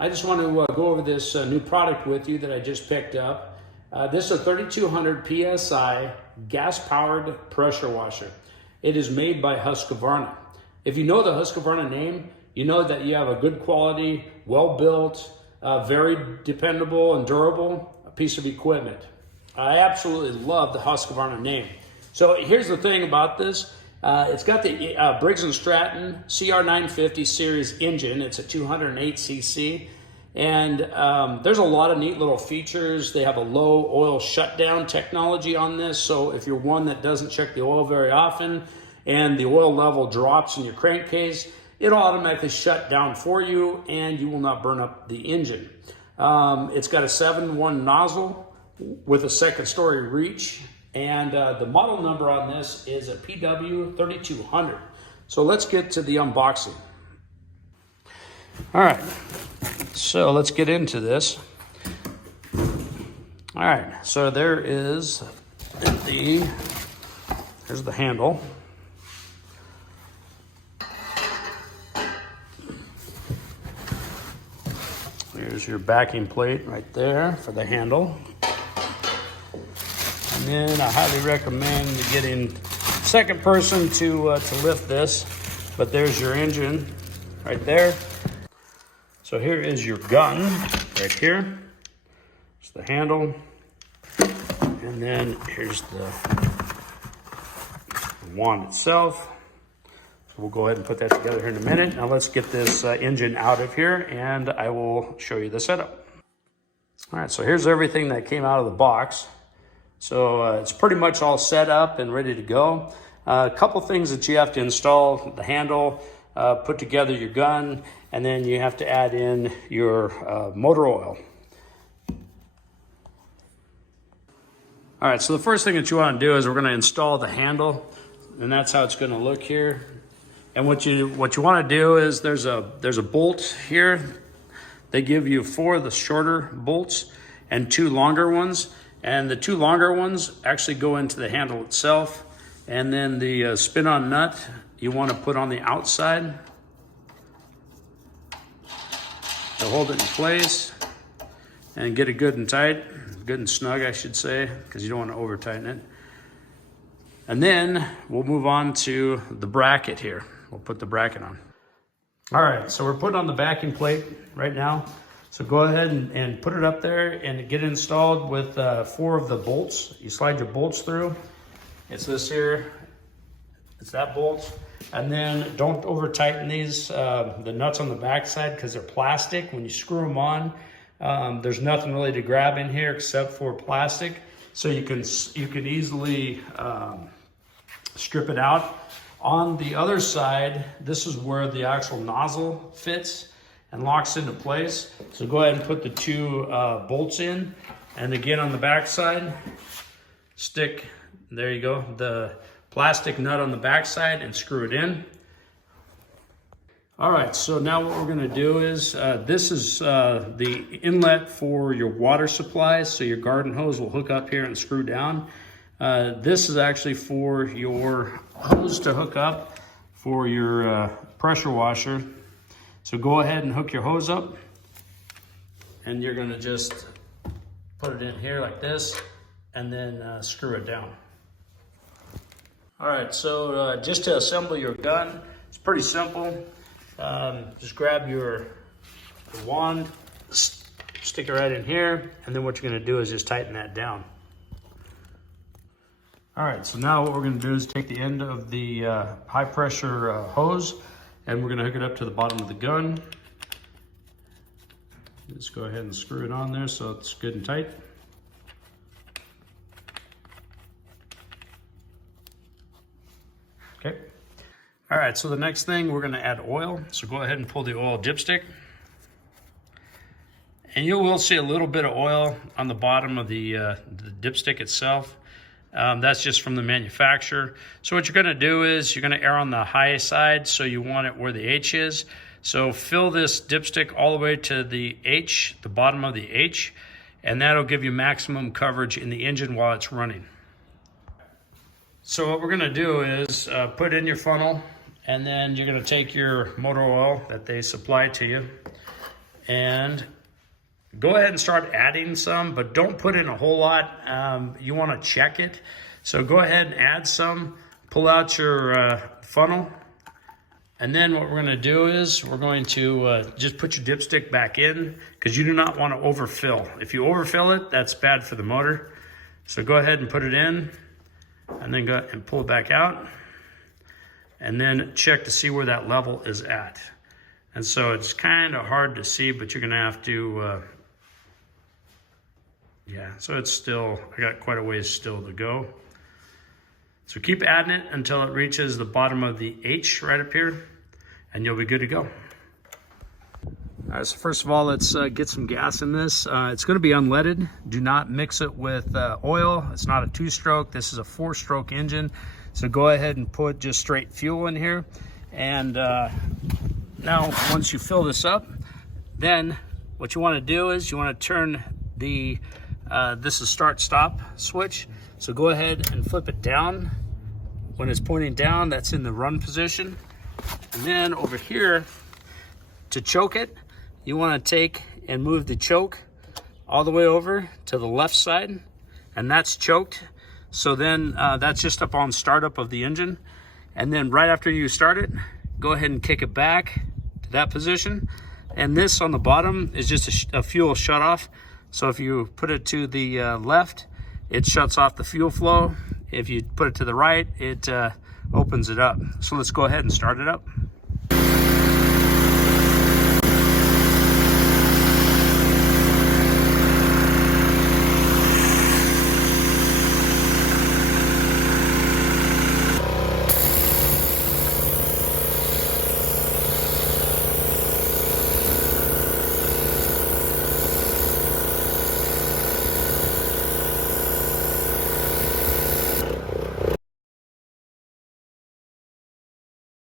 I just want to go over this new product with you that I just picked up. This is a 3200 PSI gas-powered pressure washer. It is made by Husqvarna. If you know the Husqvarna name, you know that you have a good quality, well-built, very dependable and durable piece of equipment. I absolutely love the Husqvarna name. So here's the thing about this. It's got the Briggs & Stratton CR950 series engine. It's a 208cc. And there's a lot of neat little features. They have a low oil shutdown technology on this. So if you're one that doesn't check the oil very often and the oil level drops in your crankcase, it'll automatically shut down for you and you will not burn up the engine. It's got a 7-1 nozzle with a second story reach. And the model number on this is a PW3200. So let's get to the unboxing. All right, so let's get into this. All right, so here's the handle. There's your backing plate right there for the handle. And then I highly recommend getting second person to lift this, but there's your engine right there. So here is your gun right here. It's the handle. And then here's the wand itself. We'll go ahead and put that together here in a minute. Now let's get this engine out of here and I will show you the setup. All right, so here's everything that came out of the box. So it's pretty much all set up and ready to go. A couple things that you have to install: the handle, put together your gun, and then you have to add in your motor oil. All right, so the first thing that you want to do is we're going to install the handle, and that's how it's going to look here. And what you want to do is there's a bolt here. They give you 4 of the shorter bolts and 2 longer ones. And the 2 longer ones actually go into the handle itself. And then the spin-on nut you want to put on the outside to hold it in place and get it good and tight, good and snug, I should say, because you don't want to over tighten it. And then we'll move on to the bracket here. We'll put the bracket on. All right, so we're putting on the backing plate right now. So go ahead and put it up there and get it installed with 4 of the bolts. You slide your bolts through. It's this here, it's that bolt. And then don't over tighten these, the nuts on the back side, because they're plastic. When you screw them on, there's nothing really to grab in here except for plastic. So you can easily strip it out. On the other side, this is where the actual nozzle fits and locks into place. So go ahead and put the 2 bolts in. And again, on the back side, stick, there you go, the plastic nut on the back side and screw it in. All right, so now what we're gonna do is, this is the inlet for your water supply. So your garden hose will hook up here and screw down. This is actually for your hose to hook up for your pressure washer. So go ahead and hook your hose up, and you're gonna just put it in here like this, and then screw it down. All right, so just to assemble your gun, it's pretty simple. Just grab your wand, stick it right in here, and then what you're gonna do is just tighten that down. All right, so now what we're gonna do is take the end of the high pressure hose, and we're gonna hook it up to the bottom of the gun. Just go ahead and screw it on there so it's good and tight. Okay. All right, so the next thing, we're gonna add oil. So go ahead and pull the oil dipstick. And you will see a little bit of oil on the bottom of the dipstick itself. That's just from the manufacturer. So what you're gonna do is you're gonna err on the high side, so you want it where the H is. So fill this dipstick all the way to the H, the bottom of the H, and that'll give you maximum coverage in the engine while it's running. So what we're gonna do is put in your funnel, and then you're gonna take your motor oil that they supply to you, And go ahead and start adding some, but don't put in a whole lot. You want to check it. So go ahead and add some, pull out your funnel. And then what we're going to do is we're going to just put your dipstick back in, because you do not want to overfill. If you overfill it, that's bad for the motor. So go ahead and put it in, and then go and pull it back out. And then check to see where that level is at. And so it's kind of hard to see, but you're going to have to, yeah, so it's still, I got quite a ways still to go. So keep adding it until it reaches the bottom of the H right up here, and you'll be good to go. All right, so first of all, let's get some gas in this. It's going to be unleaded. Do not mix it with oil. It's not a 2-stroke. This is a 4-stroke engine. So go ahead and put just straight fuel in here. And now, once you fill this up, then what you want to do is you want to turn the, this is start-stop switch. So go ahead and flip it down. When it's pointing down, that's in the run position. And then over here, to choke it, you want to take and move the choke all the way over to the left side, and that's choked. So then that's just up on startup of the engine. And then right after you start it, go ahead and kick it back to that position. And this on the bottom is just a fuel shut off. So if you put it to the left, it shuts off the fuel flow. If you put it to the right, it opens it up. So let's go ahead and start it up.